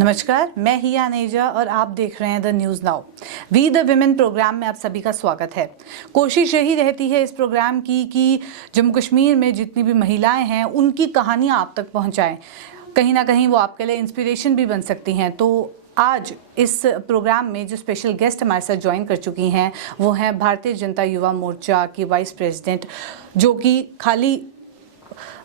नमस्कार, मैं हिया नेजा और आप देख रहे हैं the news now. We the women programme में आप सभी का स्वागत है। कोशिश यही रहती है इस प्रोग्राम की कि जम्मू कश्मीर में जितनी भी महिलाएं हैं उनकी कहानियां आप तक पहुंचाएं। कहीं ना कहीं वो आपके लिए इंस्पिरेशन भी बन सकती हैं। तो आज इस प्रोग्राम में जो स्पेशल गेस्ट हमारे साथ ज्वाइन कर चुकी हैं वो हैं भारतीय जनता युवा मोर्चा की वाइस प्रेसिडेंट, जो कि खाली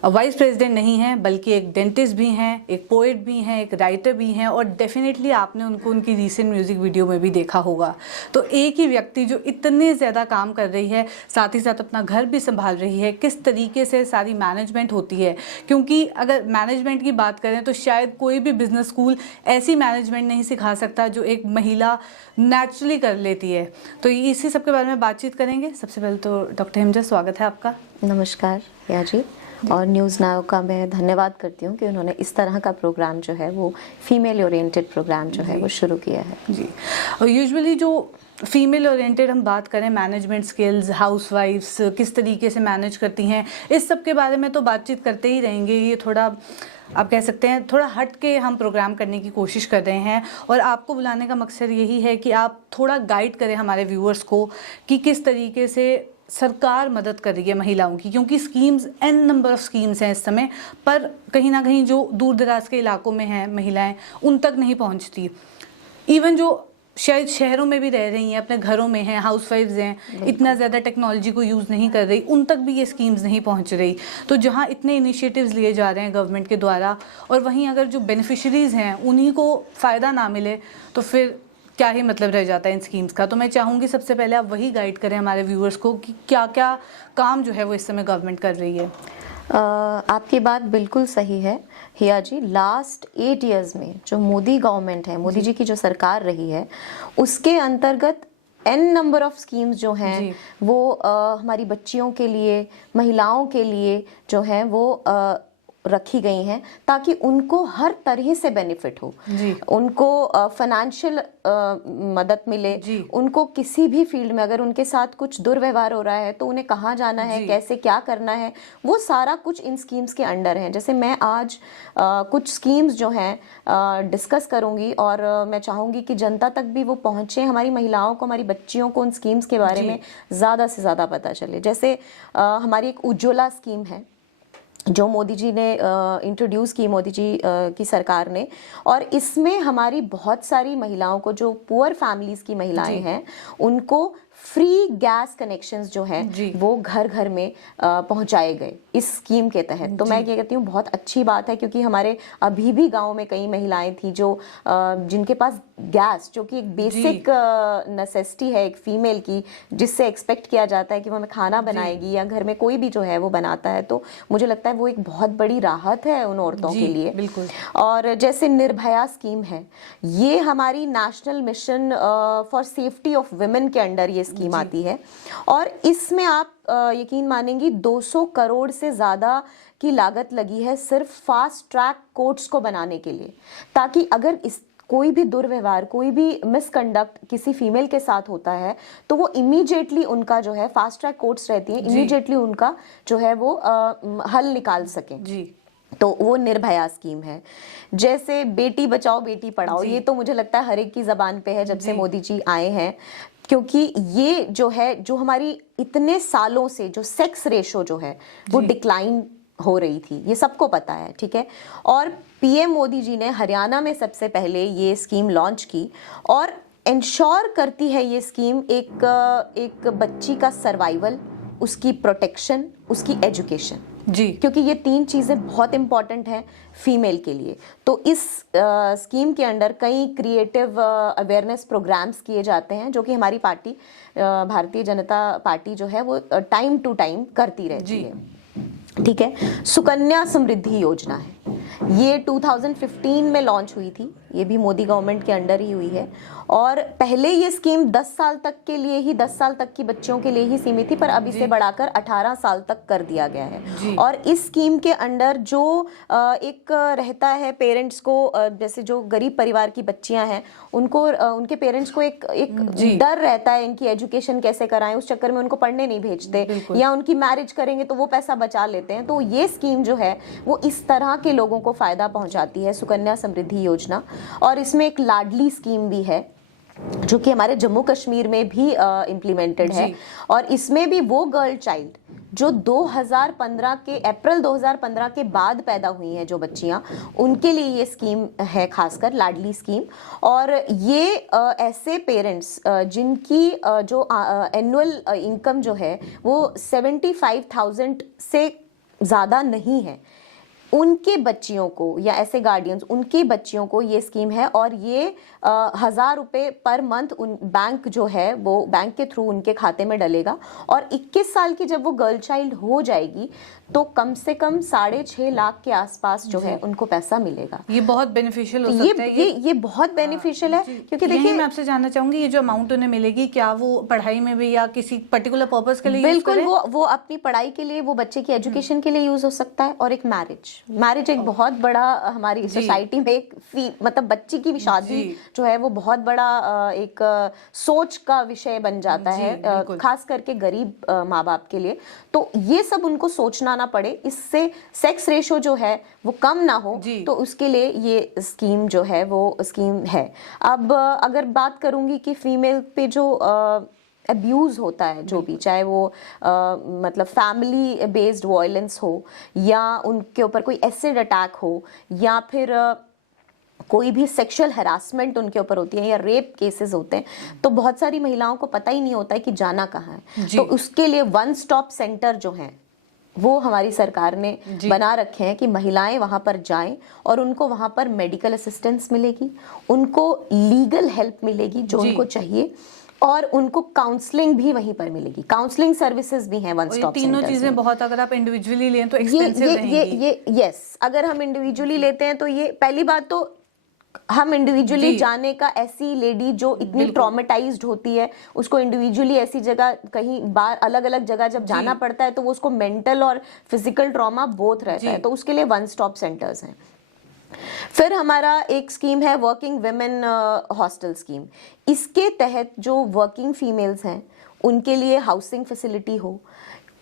वाइस प्रेसिडेंट नहीं हैं बल्कि एक डेंटिस्ट भी हैं, एक पोएट भी हैं, एक राइटर भी हैं और डेफिनेटली आपने उनको उनकी रीसेंट म्यूज़िक वीडियो में भी देखा होगा। तो एक ही व्यक्ति जो इतने ज़्यादा काम कर रही है, साथ ही साथ अपना घर भी संभाल रही है, किस तरीके से सारी मैनेजमेंट होती है, क्योंकि अगर मैनेजमेंट की बात करें तो शायद कोई भी बिजनेस स्कूल ऐसी मैनेजमेंट नहीं सिखा सकता जो एक महिला नेचुरली कर लेती है। तो इसी सब के बारे में बातचीत करेंगे। सबसे पहले तो डॉक्टर हिमजा, स्वागत है आपका। नमस्कार हिया जी, और न्यूज़ नाउ का मैं धन्यवाद करती हूँ कि उन्होंने इस तरह का प्रोग्राम जो है वो फीमेल ओरिएंटेड प्रोग्राम जो है वो शुरू किया है जी। और यूजुअली जो फीमेल ओरिएंटेड हम बात करें, मैनेजमेंट स्किल्स, हाउसवाइफ्स किस तरीके से मैनेज करती हैं, इस सब के बारे में तो बातचीत करते ही रहेंगे। ये थोड़ा आप कह सकते हैं थोड़ा हट के हम प्रोग्राम करने की कोशिश कर रहे हैं और आपको बुलाने का मकसद यही है कि आप थोड़ा गाइड करें हमारे व्यूअर्स को कि किस तरीके से सरकार मदद कर रही है महिलाओं की, क्योंकि schemes an number of schemes हैं इस समय, पर कहीं ना कहीं जो दूर दराज के इलाकों में हैं महिलाएं उन तक नहीं पहुंचती। इवन जो शायद शहरों में भी रह रही हैं, अपने घरों में हैं, हाउसवाइफ्स हैं, इतना ज़्यादा टेक्नोलॉजी को यूज़ नहीं कर रही, उन तक भी ये स्कीम्स नहीं पहुंच रही। तो जहां इतने इनिशिएटिव्स लिए जा रहे हैं गवर्नमेंट के द्वारा और वहीं अगर जो बेनिफिशरीज़ हैं उन्हीं को फ़ायदा ना मिले तो फिर क्या ही मतलब रह जाता है इन स्कीम्स का। तो मैं चाहूँगी सबसे पहले आप वही गाइड करें हमारे व्यूअर्स को कि क्या क्या काम जो है वो इस समय गवर्नमेंट कर रही है। आपकी बात बिल्कुल सही है हिया जी। लास्ट 8 इयर्स में जो मोदी गवर्नमेंट है, मोदी जी की जो सरकार रही है, उसके अंतर्गत एन नंबर ऑफ स्कीम्स जो हैं वो हमारी बच्चियों के लिए, महिलाओं के लिए जो हैं वो रखी गई हैं ताकि उनको हर तरह से बेनिफिट हो, उनको फाइनेंशियल मदद मिले, उनको किसी भी फील्ड में अगर उनके साथ कुछ दुर्व्यवहार हो रहा है तो उन्हें कहाँ जाना है, कैसे क्या करना है, वो सारा कुछ इन स्कीम्स के अंडर है। जैसे मैं आज कुछ स्कीम्स जो हैं डिस्कस करूंगी और मैं चाहूंगी कि जनता तक भी वो पहुंचे, हमारी महिलाओं को, हमारी बच्चियों को उन स्कीम्स के बारे में ज़्यादा से ज़्यादा पता चले। जैसे हमारी एक उज्ज्वला स्कीम है जो मोदी जी ने इंट्रोड्यूस की, मोदी जी की सरकार ने, और इसमें हमारी बहुत सारी महिलाओं को, जो पुअर फैमिलीज की महिलाएं हैं, उनको फ्री गैस कनेक्शंस जो हैं वो घर घर में पहुंचाए गए इस स्कीम के तहत। तो मैं ये कहती हूँ बहुत अच्छी बात है, क्योंकि हमारे अभी भी गांव में कई महिलाएं थी जो जिनके पास गैस, जो कि एक बेसिक नेसेसिटी है एक फीमेल की, जिससे एक्सपेक्ट किया जाता है कि वो हमें खाना बनाएगी या घर में कोई भी जो है वो बनाता है, तो मुझे लगता है वो एक बहुत बड़ी राहत है उन औरतों के लिए। बिल्कुल। और जैसे निर्भया स्कीम है, ये हमारी national mission for safety of women के अंडर ये स्कीम आती है और इसमें आप यकीन मानेंगी 200 करोड़ से ज्यादा की लागत लगी है सिर्फ फास्ट ट्रैक कोर्ट्स को बनाने के लिए, ताकि अगर इस कोई भी दुर्व्यवहार, कोई भी मिसकंडक्ट किसी फीमेल के साथ होता है तो वो इमीडिएटली उनका जो है, फास्ट ट्रैक कोर्ट्स रहती हैं, इमीडिएटली उनका जो है वो हल निकाल सकें जी। तो वो निर्भया स्कीम है। जैसे बेटी बचाओ बेटी पढ़ाओ, ये तो मुझे लगता है हर एक की जबान पे है जब से मोदी जी आए हैं, क्योंकि ये जो है, जो हमारी इतने सालों से जो सेक्स रेशो जो है वो डिक्लाइन हो रही थी, ये सबको पता है, ठीक है। और पीएम मोदी जी ने हरियाणा में सबसे पहले ये स्कीम लॉन्च की और इंश्योर करती है ये स्कीम एक बच्ची का सर्वाइवल, उसकी प्रोटेक्शन, उसकी एजुकेशन जी, क्योंकि ये 3 चीज़ें बहुत इंपॉर्टेंट हैं फीमेल के लिए। तो इस स्कीम के अंडर कई क्रिएटिव अवेयरनेस प्रोग्राम्स किए जाते हैं, जो कि हमारी पार्टी भारतीय जनता पार्टी जो है वो टाइम टू टाइम करती रहती है, ठीक है। सुकन्या समृद्धि योजना है, ये 2015 में लॉन्च हुई थी ये भी मोदी गवर्नमेंट के अंडर ही हुई है। और पहले ये स्कीम 10 साल तक के लिए ही, 10 साल तक की बच्चियों के लिए ही सीमित थी, पर अब इसे बढ़ाकर 18 साल तक कर दिया गया है। और इस स्कीम के अंडर जो एक रहता है पेरेंट्स को, जैसे जो गरीब परिवार की बच्चियां हैं उनको, उनके पेरेंट्स को एक डर रहता है इनकी एजुकेशन कैसे कराएं, उस चक्कर में उनको पढ़ने नहीं भेजते, या उनकी मैरिज करेंगे तो वो पैसा बचा लेते हैं। तो ये स्कीम जो है वो इस तरह के लोगों को फायदा पहुंचाती है, सुकन्या समृद्धि योजना। और इसमें एक लाडली स्कीम भी है जो कि हमारे जम्मू कश्मीर में भी इम्प्लीमेंटेड है। और इसमें भी वो गर्ल चाइल्ड जो 2015 के अप्रैल 2015 के बाद पैदा हुई हैं जो बच्चियां, उनके लिए ये स्कीम है, खासकर लाडली स्कीम। और ये ऐसे पेरेंट्स जिनकी जो एनुअल इनकम जो है वो 75,000 से ज़्यादा नहीं है, उनके बच्चियों को, या ऐसे गार्डियंस, उनकी बच्चियों को ये स्कीम है। और ये 1000 रुपये पर मंथ उन बैंक जो है वो बैंक के थ्रू उनके खाते में डलेगा। और 21 साल की जब वो गर्ल चाइल्ड हो जाएगी तो कम से कम 6.5 लाख के आसपास जो है उनको पैसा मिलेगा। ये बहुत बेनिफिशियल हो सकता है। ये बहुत बेनिफिशियल है, क्योंकि देखिए मैं आपसे जानना चाहूंगी, ये जो अमाउंट उन्हें मिलेगी क्या वो पढ़ाई में भी या किसी पर्टिकुलर पर्पस के लिए? बिल्कुल, वो अपनी पढ़ाई के लिए, वो बच्चे की एजुकेशन के लिए यूज हो सकता है। और एक मैरिज एक बहुत बड़ा हमारी सोसाइटी में एक मतलब बच्ची की शादी जो है वो बहुत बड़ा एक सोच का विषय बन जाता है, खास करके गरीब माँ बाप के लिए। तो ये सब उनको सोचना ना पड़े, इससे सेक्स रेशो जो है वो कम ना हो, तो उसके लिए ये स्कीम जो है वो स्कीम है। अब अगर बात करूंगी कि फीमेल पे जो अब्यूज होता है, जो भी, चाहे वो मतलब फैमिली बेस्ड वायलेंस हो, या उनके ऊपर कोई एसिड अटैक हो, या फिर कोई भी सेक्सुअल हरासमेंट उनके ऊपर होती है, या रेप केसेस होते हैं, तो बहुत सारी महिलाओं को पता ही नहीं होता है कि जाना कहाँ है। तो उसके लिए वन स्टॉप सेंटर जो है वो हमारी सरकार ने बना रखे हैं कि महिलाएं वहां पर जाएं और उनको वहां पर मेडिकल असिस्टेंस मिलेगी, उनको लीगल हेल्प मिलेगी जो उनको चाहिए, और उनको काउंसलिंग भी वहीं पर मिलेगी। काउंसलिंग सर्विसेज भी हैं वन स्टॉप सेंटर। तीनों चीजें बहुत, अगर आप इंडिविजुअली लें तो एक्सपेंसिव रहेंगी। यस, अगर हम इंडिविजुअली लेते हैं तो ये पहली बात, तो हम इंडिविजुअली जाने का, ऐसी लेडी जो इतनी ट्रॉमेटाइज्ड होती है उसको इंडिविजुअली ऐसी जगह, कहीं बार अलग अलग जगह जब जाना पड़ता है तो वो उसको मेंटल और फिजिकल ट्रॉमा बोथ रहता है, तो उसके लिए वन स्टॉप सेंटर्स हैं। फिर हमारा एक स्कीम है वर्किंग विमेन हॉस्टल स्कीम। इसके तहत जो वर्किंग फीमेल्स हैं उनके लिए हाउसिंग फैसिलिटी हो,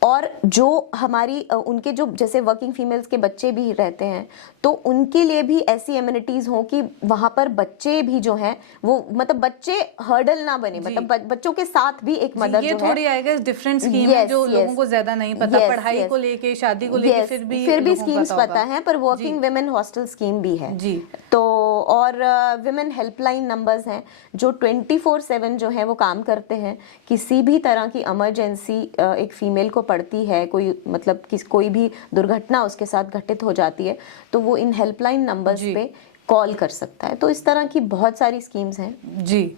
और जो हमारी उनके जो जैसे वर्किंग फीमेल्स के बच्चे भी रहते हैं तो उनके लिए भी ऐसी एमिनिटीज हो कि वहां पर बच्चे भी जो हैं वो, मतलब बच्चे हर्डल ना बने, मतलब बच्चों के साथ भी एक मदर जो है। थोड़ी आएगा डिफरेंट स्कीम है जो लोगों को ज्यादा नहीं पता, पढ़ाई को लेके, शादी को लेके, फिर भी स्कीम्स पता है, पर वर्किंग विमेन हॉस्टल स्कीम भी है जी। तो और विमेन हेल्पलाइन नंबर्स हैं जो 24/7 जो है वो काम करते हैं। किसी भी तरह की इमरजेंसी एक फीमेल को पड़ती है, कोई मतलब कोई भी दुर्घटना उसके साथ घटित हो जाती है, तो वो इन हेल्पलाइन नंबर्स पे कॉल कर सकता है। तो इस तरह की बहुत सारी स्कीम्स हैं जी।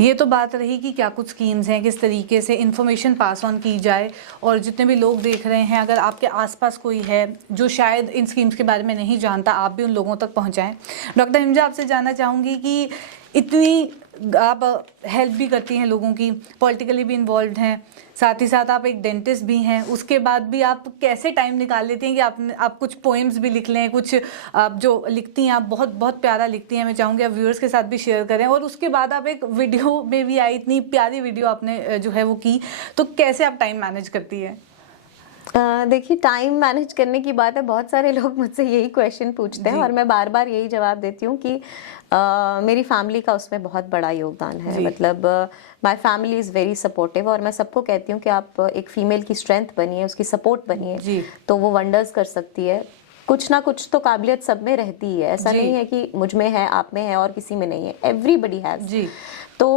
ये तो बात रही कि क्या कुछ स्कीम्स हैं, किस तरीके से इंफॉर्मेशन पास ऑन की जाए, और जितने भी लोग देख रहे हैं, अगर आपके आसपास कोई है जो शायद इन स्कीम्स के बारे में नहीं जानता, आप भी उन लोगों तक पहुंचाएं। डॉक्टर हिमजा, आपसे जानना चाहूँगी कि इतनी आप हेल्प भी करती हैं लोगों की, पॉलिटिकली भी इन्वॉल्व हैं, साथ ही साथ आप एक डेंटिस्ट भी हैं, उसके बाद भी आप कैसे टाइम निकाल लेती हैं कि आप कुछ पोएम्स भी लिख लें, कुछ आप जो लिखती हैं आप बहुत बहुत प्यारा लिखती हैं, मैं चाहूँगी आप व्यूअर्स के साथ भी शेयर करें, और उसके बाद आप एक वीडियो में भी आई, इतनी प्यारी वीडियो आपने जो है वो की, तो कैसे आप टाइम मैनेज करती हैं? देखिए, टाइम मैनेज करने की बात है, बहुत सारे लोग मुझसे यही क्वेश्चन पूछते हैं और मैं बार बार यही जवाब देती हूँ कि मेरी फैमिली का उसमें बहुत बड़ा योगदान है। मतलब my family is very supportive, और मैं सबको कहती हूँ कि आप एक फीमेल की स्ट्रेंथ बनिए, उसकी सपोर्ट बनिए, तो वो वंडर्स कर सकती है। कुछ ना कुछ तो काबिलियत सब में रहती ही है, ऐसा नहीं है कि मुझ में है, आप में है और किसी में नहीं है, एवरीबडी हैज। तो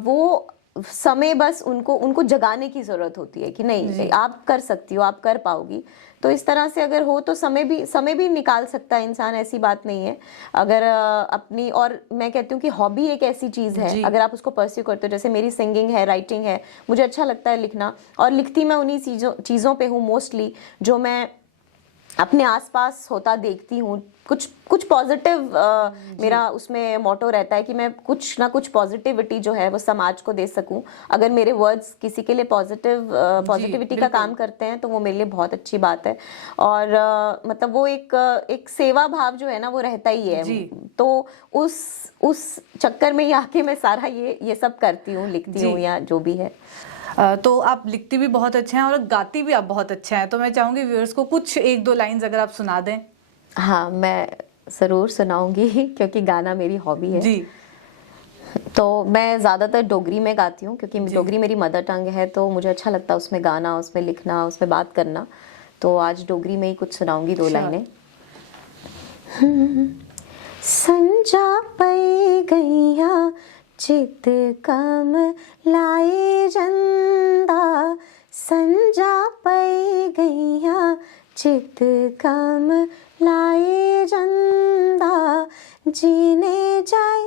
वो समय बस उनको जगाने की जरूरत होती है कि नहीं, आप कर सकती हो, आप कर पाओगी। तो इस तरह से अगर हो तो समय भी निकाल सकता है इंसान, ऐसी बात नहीं है। अगर अपनी, और मैं कहती हूँ कि हॉबी एक ऐसी चीज है, अगर आप उसको परस्यू करते हो, जैसे मेरी सिंगिंग है, राइटिंग है, मुझे अच्छा लगता है लिखना, और लिखती मैं उन्हीं चीजों पे हूँ मोस्टली जो मैं अपने आसपास होता देखती हूँ, कुछ कुछ पॉजिटिव मेरा उसमें मोटो रहता है कि मैं कुछ ना कुछ पॉजिटिविटी जो है वो समाज को दे सकूं। अगर मेरे वर्ड्स किसी के लिए पॉजिटिविटी का काम करते हैं तो वो मेरे लिए बहुत अच्छी बात है। और मतलब वो एक सेवा भाव जो है ना वो रहता ही है। तो उस चक्कर में ही आके मैं सारा ये सब करती हूँ, लिखती हूँ या जो भी है। तो आप लिखती भी बहुत अच्छे हैं और गाती भी आप बहुत अच्छा है, तो मैं चाहूंगी व्यूअर्स को कुछ एक दो लाइंस अगर आप सुना दें। हाँ, मैं ज़रूर सुनाऊंगी क्योंकि गाना मेरी हॉबी है जी। तो मैं ज़्यादातर डोगरी में गाती हूँ क्योंकि डोगरी मेरी मदर टंग है, तो मुझे अच्छा लगता है उसमें गाना, उसमें लिखना, उसमें बात करना। तो आज डोगरी में ही कुछ सुनाऊंगी, 2 लाइनें। संजा पई गैया चित कम लाए जंदा, संजा पई गैया चित कम लाए जंदा, जीने जाए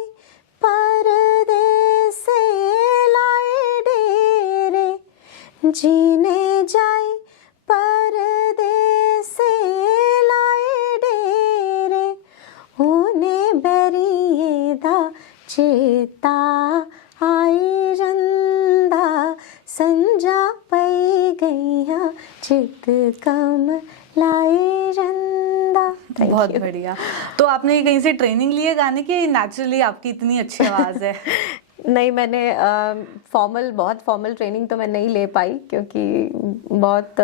परदेसे लाए डेरे, जीने जाए परदेसे लाए डेरे, उने बेरिए दा चेता आए जंदा, संजा पई गैया चित कम लाए जंदा। बहुत बढ़िया। तो आपने कहीं से ट्रेनिंग ली है गाने की, नेचुरली आपकी इतनी अच्छी आवाज है? नहीं, मैंने बहुत फॉर्मल ट्रेनिंग तो मैं नहीं ले पाई क्योंकि बहुत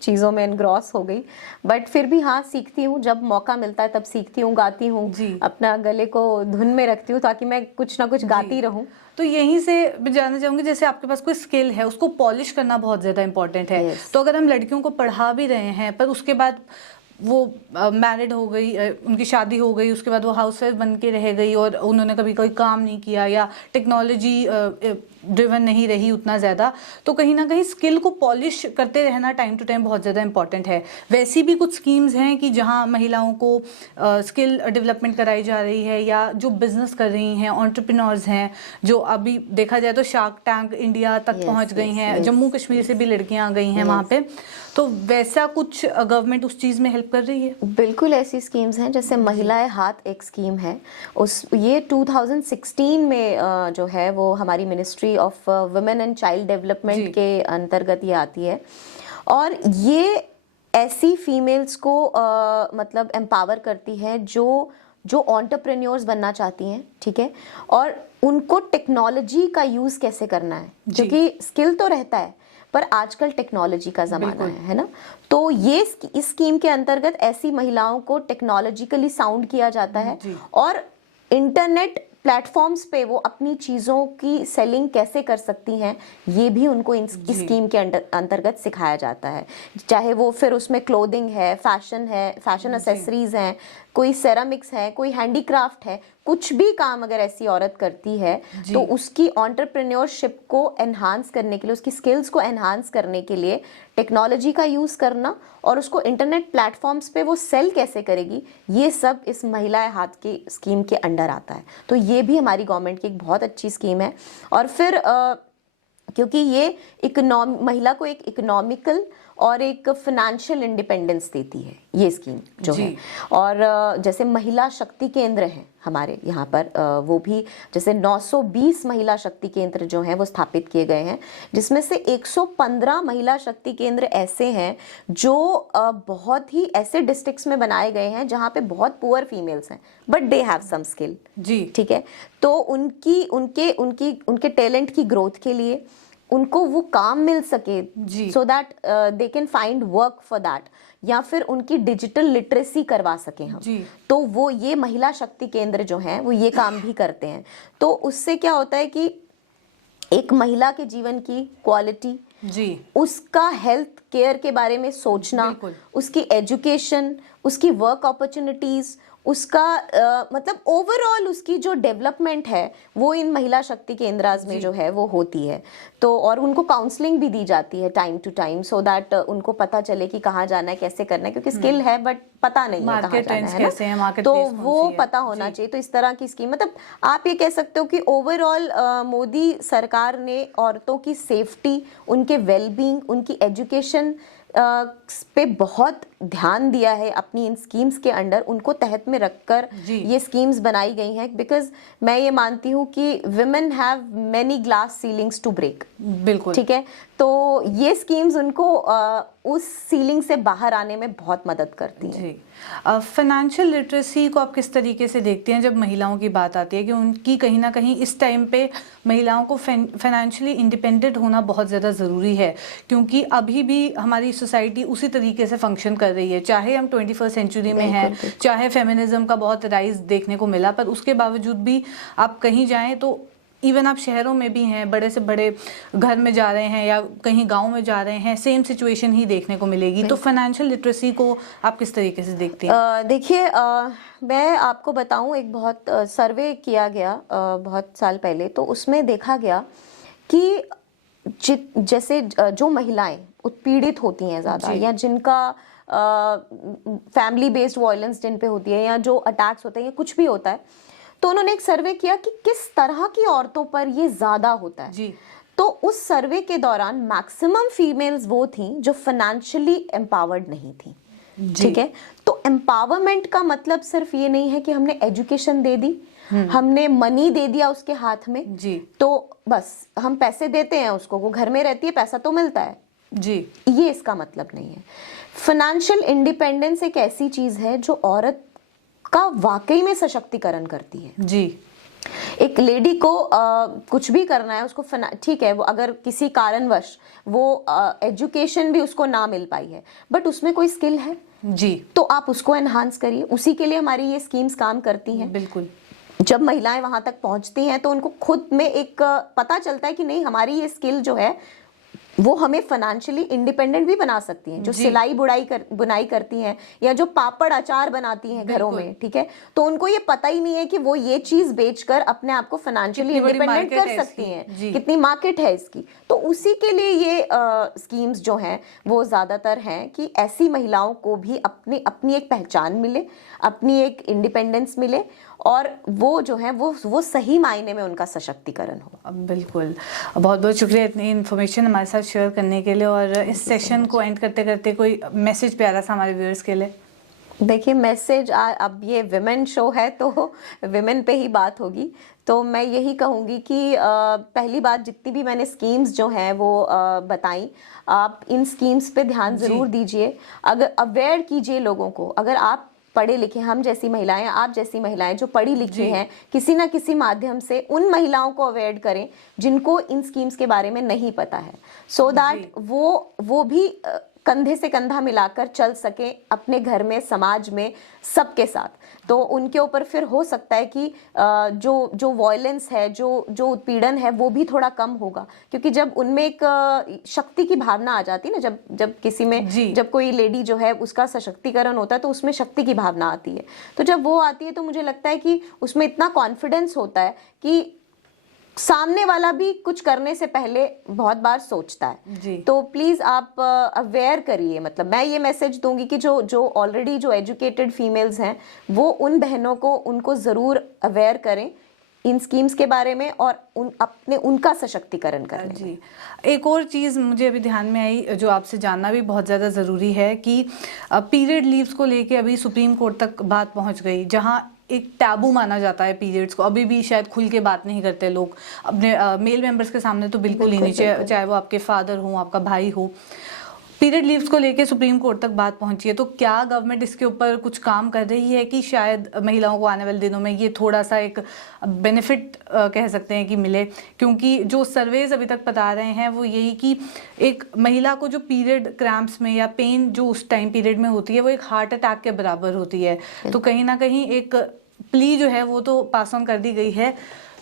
चीज़ों में एनग्रॉस हो गई। बट फिर भी हाँ, सीखती हूँ, जब मौका मिलता है तब सीखती हूँ, गाती हूँ, अपना गले को धुन में रखती हूँ ताकि मैं कुछ ना कुछ गाती रहूँ। तो यहीं से मैं जानना चाहूंगी, जैसे आपके पास कोई स्किल है उसको पॉलिश करना बहुत ज़्यादा इंपॉर्टेंट है। तो अगर हम लड़कियों को पढ़ा भी रहे हैं पर उसके बाद वो मैरिड हो गई, उनकी शादी हो गई, उसके बाद वो हाउसवाइफ बन के रह गई और उन्होंने कभी कोई काम नहीं किया या टेक्नोलॉजी ड्रिवन नहीं रही उतना ज़्यादा, तो कहीं ना कहीं स्किल को पॉलिश करते रहना टाइम टू टाइम बहुत ज़्यादा इंपॉर्टेंट है। वैसी भी कुछ स्कीम्स हैं कि जहां महिलाओं को स्किल डेवलपमेंट कराई जा रही है या जो बिजनेस कर रही हैं, एंटरप्रेन्योर्स हैं, जो अभी देखा जाए तो शार्क टैंक इंडिया तक पहुंच गई हैं, जम्मू कश्मीर से भी लड़कियां गई हैं वहाँ पे, तो वैसा कुछ गवर्नमेंट उस चीज़ में हेल्प कर रही है? बिल्कुल ऐसी स्कीम्स हैं, जैसे महिलाएं हाथ एक स्कीम है, ये 2016 में जो है वो हमारी ministry of women and child development के अंतर्गत ये आती है। और ये ऐसी फीमेल्स को मतलब एम्पावर करती है जो एंटरप्रेन्योर्स बनना चाहती हैं, ठीक है, और उनको टेक्नोलॉजी का यूज कैसे करना है, क्योंकि स्किल तो रहता है पर आजकल टेक्नोलॉजी का जमाना है ना। तो ये इस स्कीम के अंतर्गत ऐसी महिलाओं को टेक्नोलॉजिकली साउंड किया जाता है और इंटरनेट प्लेटफॉर्म्स पे वो अपनी चीज़ों की सेलिंग कैसे कर सकती हैं ये भी उनको इस स्कीम के अंतर्गत सिखाया जाता है। चाहे वो फिर उसमें क्लोथिंग है, फैशन एसेसरीज हैं, कोई सेरामिक्स है, कोई हैंडीक्राफ्ट है, कुछ भी काम अगर ऐसी औरत करती है तो उसकी एंटरप्रेन्योरशिप को एनहांस करने के लिए, उसकी स्किल्स को एनहांस करने के लिए टेक्नोलॉजी का यूज करना और उसको इंटरनेट प्लेटफॉर्म्स पे वो सेल कैसे करेगी, ये सब इस महिलाएं हाथ की स्कीम के अंडर आता है। तो ये भी हमारी गवर्नमेंट की एक बहुत अच्छी स्कीम है। और फिर क्योंकि ये महिला को एक इकोनॉमिकल और एक फाइनेंशियल इंडिपेंडेंस देती है ये स्कीम जो है। और जैसे महिला शक्ति केंद्र हैं हमारे यहाँ पर, वो भी जैसे 920 महिला शक्ति केंद्र जो हैं वो स्थापित किए गए हैं, जिसमें से 115 महिला शक्ति केंद्र ऐसे हैं जो बहुत ही ऐसे डिस्ट्रिक्ट्स में बनाए गए हैं जहाँ पे बहुत पुअर फीमेल्स हैं but they have some skill, ठीक है। तो उनके टैलेंट की ग्रोथ के लिए उनको वो काम मिल सके so that they can find work for that, या फिर उनकी डिजिटल लिटरेसी करवा सके हम, तो वो ये महिला शक्ति केंद्र जो हैं वो ये काम भी करते हैं। तो उससे क्या होता है कि एक महिला के जीवन की क्वालिटी, उसका हेल्थ केयर के बारे में सोचना, उसकी एजुकेशन, उसकी वर्क अपॉर्चुनिटीज, उसका मतलब ओवरऑल उसकी जो डेवलपमेंट है वो इन महिला शक्ति केंद्रास में जो है वो होती है। तो और उनको काउंसलिंग भी दी जाती है time to time, so that उनको पता चले कि कहाँ जाना है, कैसे करना है, क्योंकि स्किल है बट पता नहीं है कहाँ जाना है ना, तो वो पता होना चाहिए। तो इस तरह की स्कीम, मतलब आप ये कह सकते हो कि ओवरऑल मोदी सरकार ने औरतों की सेफ्टी, उनके वेलबींग, उनकी एजुकेशन पे बहुत ध्यान दिया है अपनी इन स्कीम्स के अंडर, उनको तहत में रखकर ये स्कीम्स बनाई गई हैं, बिकॉज मैं ये मानती हूँ कि women have many glass ceilings to break. बिल्कुल, ठीक है, तो ये स्कीम्स उनको उस सीलिंग से बाहर आने में बहुत मदद करती हैं। जी। फाइनेंशियल लिटरेसी को आप किस तरीके से देखते हैं जब महिलाओं की बात आती है कि उनकी कहीं ना कहीं इस टाइम पे महिलाओं को फाइनेंशियली इंडिपेंडेंट होना बहुत ज़्यादा ज़रूरी है, क्योंकि अभी भी हमारी सोसाइटी उसी तरीके से फंक्शन कर रही है, चाहे हम 21st सेंचुरी में हैं, चाहे फेमिनिज्म का बहुत राइज देखने को मिला, पर उसके बावजूद भी आप कहीं जाएं तो इवन आप शहरों में भी हैं, बड़े से बड़े घर में जा रहे हैं या कहीं गांव में जा रहे हैं, सेम सिचुएशन ही देखने को मिलेगी। तो फाइनेंशियल लिटरेसी को आप किस तरीके से देखती हैं? देखिए, मैं आपको बताऊं, एक बहुत सर्वे किया गया बहुत साल पहले, तो उसमें देखा गया कि जैसे जो महिलाएं उत्पीड़ित होती हैं ज़्यादा, या जिनका फैमिली बेस्ड वायलेंस जिन पे होती है, या जो अटैक्स होते हैं या कुछ भी होता है, तो उन्होंने एक सर्वे किया कि किस तरह की औरतों पर ये ज्यादा होता है जी। तो उस सर्वे के दौरान मैक्सिमम फीमेल्स वो थी जो फाइनेंशियली एम्पावर्ड नहीं थी। ठीक है, तो एम्पावरमेंट का मतलब सिर्फ ये नहीं है कि हमने एजुकेशन दे दी, हमने मनी दे दिया उसके हाथ में जी, तो बस हम पैसे देते हैं उसको, वो घर में रहती है, पैसा तो मिलता है जी, ये इसका मतलब नहीं है। फाइनेंशियल इंडिपेंडेंस एक ऐसी चीज है जो औरत का वाकई में सशक्तिकरण करती है। जी। एक लेडी को कुछ भी करना है उसको, ठीक है, वो अगर किसी कारणवश वो एजुकेशन भी उसको ना मिल पाई है, बट उसमें कोई स्किल है जी, तो आप उसको एनहांस करिए, उसी के लिए हमारी ये स्कीम्स काम करती हैं। बिल्कुल। जब महिलाएं वहां तक पहुंचती हैं तो उनको खुद में एक पता चलता है कि नहीं, हमारी ये स्किल जो है वो हमें फाइनेंशियली इंडिपेंडेंट भी बना सकती हैं। जो सिलाई बुनाई करती हैं, या जो पापड़ अचार बनाती हैं घरों में, ठीक है, तो उनको ये पता ही नहीं है कि वो ये चीज बेचकर अपने आप को फाइनेंशियली इंडिपेंडेंट कर सकती हैं, कितनी मार्केट है इसकी। तो उसी के लिए ये स्कीम्स जो हैं वो ज्यादातर हैं कि ऐसी महिलाओं को भी अपनी एक पहचान मिले, अपनी एक इंडिपेंडेंस मिले, और वो जो है वो सही मायने में उनका सशक्तिकरण हो। बिल्कुल, बहुत बहुत शुक्रिया इतनी इन्फॉर्मेशन हमारे साथ शेयर करने के लिए। और इस सेशन को एंड करते करते कोई मैसेज प्यारा सा हमारे व्यूअर्स के लिए? देखिए, मैसेज, अब ये विमेन शो है तो विमेन पे ही बात होगी, तो मैं यही कहूँगी कि पहली बात, जितनी भी मैंने स्कीम्स जो हैं वो बताई, आप इन स्कीम्स पे ध्यान ज़रूर दीजिए, अगर अवेयर कीजिए लोगों को। अगर आप पढ़े लिखे, हम जैसी महिलाएं, आप जैसी महिलाएं जो पढ़ी लिखी हैं, किसी ना किसी माध्यम से उन महिलाओं को अवेयर करें जिनको इन स्कीम्स के बारे में नहीं पता है, सो दैट वो भी कंधे से कंधा मिलाकर चल सके अपने घर में, समाज में, सबके साथ। तो उनके ऊपर फिर हो सकता है कि जो वॉयलेंस है, जो उत्पीड़न है, वो भी थोड़ा कम होगा, क्योंकि जब उनमें एक शक्ति की भावना आ जाती है ना, जब किसी में, जब कोई लेडी जो है उसका सशक्तिकरण होता है तो उसमें शक्ति की भावना आती है। तो जब वो आती है तो मुझे लगता है कि उसमें इतना कॉन्फिडेंस होता है कि सामने वाला भी कुछ करने से पहले बहुत बार सोचता है। तो प्लीज आप अवेयर करिए। मतलब मैं ये मैसेज दूंगी कि जो ऑलरेडी जो एजुकेटेड फीमेल्स हैं वो उन बहनों को, उनको जरूर अवेयर करें इन स्कीम्स के बारे में, और उनका सशक्तिकरण करें। जी, एक और चीज़ मुझे अभी ध्यान में आई जो आपसे जानना भी बहुत ज़्यादा ज़रूरी है कि पीरियड लीव्स को लेके अभी सुप्रीम कोर्ट तक बात पहुंच गई, जहां एक टैबू माना जाता है पीरियड्स को। अभी भी शायद खुल के बात नहीं करते लोग अपने मेल मेंबर्स के सामने, तो बिल्कुल ही नहीं, चाहे वो आपके फादर हो, आपका भाई हो। पीरियड लीव्स को लेके सुप्रीम कोर्ट तक बात पहुंची है, तो क्या गवर्नमेंट इसके ऊपर कुछ काम कर रही है कि शायद महिलाओं को आने वाले दिनों में ये थोड़ा सा एक बेनिफिट कह सकते हैं कि मिले? क्योंकि जो सर्वेज अभी तक बता रहे हैं वो यही कि एक महिला को जो पीरियड क्रैम्प्स में या पेन जो उस टाइम पीरियड में होती है वो एक हार्ट अटैक के बराबर होती है। तो कहीं ना कहीं एक प्ली जो है वो तो पास ऑन कर दी गई है,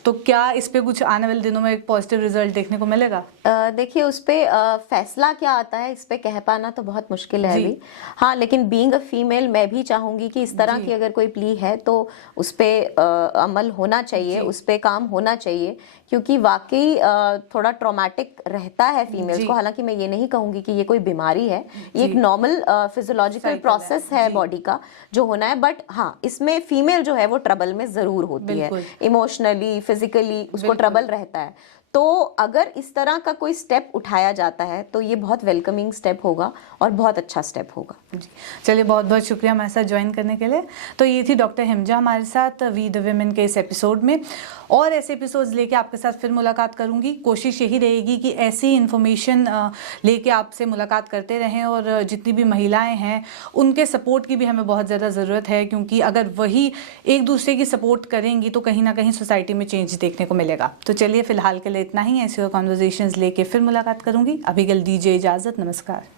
तो क्या इस पे कुछ आने वाले दिनों में एक पॉजिटिव रिजल्ट देखने को मिलेगा? देखिए, उस पे फैसला क्या आता है इस पे कह पाना तो बहुत मुश्किल है अभी। हाँ, लेकिन बीइंग अ फीमेल मैं भी चाहूंगी कि इस तरह की अगर कोई प्ली है तो उस पे अमल होना चाहिए, उस पे काम होना चाहिए, क्योंकि वाकई थोड़ा ट्रॉमेटिक रहता है फीमेल्स को। हालांकि मैं ये नहीं कहूंगी कि ये कोई बीमारी है, ये एक नॉर्मल फिजियोलॉजिकल प्रोसेस है बॉडी का जो होना है, बट हाँ, इसमें फीमेल जो है वो ट्रबल में जरूर होती है, इमोशनली, फिजिकली उसको ट्रबल रहता है। तो अगर इस तरह का कोई स्टेप उठाया जाता है तो ये बहुत वेलकमिंग स्टेप होगा और बहुत अच्छा स्टेप होगा। जी, चलिए बहुत बहुत शुक्रिया हमारे साथ ज्वाइन करने के लिए। तो ये थी डॉक्टर हिमजा हमारे साथ वी द विमेन के इस एपिसोड में। और ऐसे एपिसोड्स लेके आपके साथ फिर मुलाकात करूंगी। कोशिश यही रहेगी कि ऐसी इन्फॉर्मेशन लेके आपसे मुलाकात करते रहें, और जितनी भी महिलाएं हैं उनके सपोर्ट की भी हमें बहुत ज़्यादा ज़रूरत है, क्योंकि अगर वही एक दूसरे की सपोर्ट करेंगी तो कहीं ना कहीं सोसाइटी में चेंज देखने को मिलेगा। तो चलिए फिलहाल के लिए इतना ही। ऐसी और कॉन्वर्जेशंस लेके फिर मुलाकात करूंगी। अभी के लिए दीजिए इजाज़त। नमस्कार।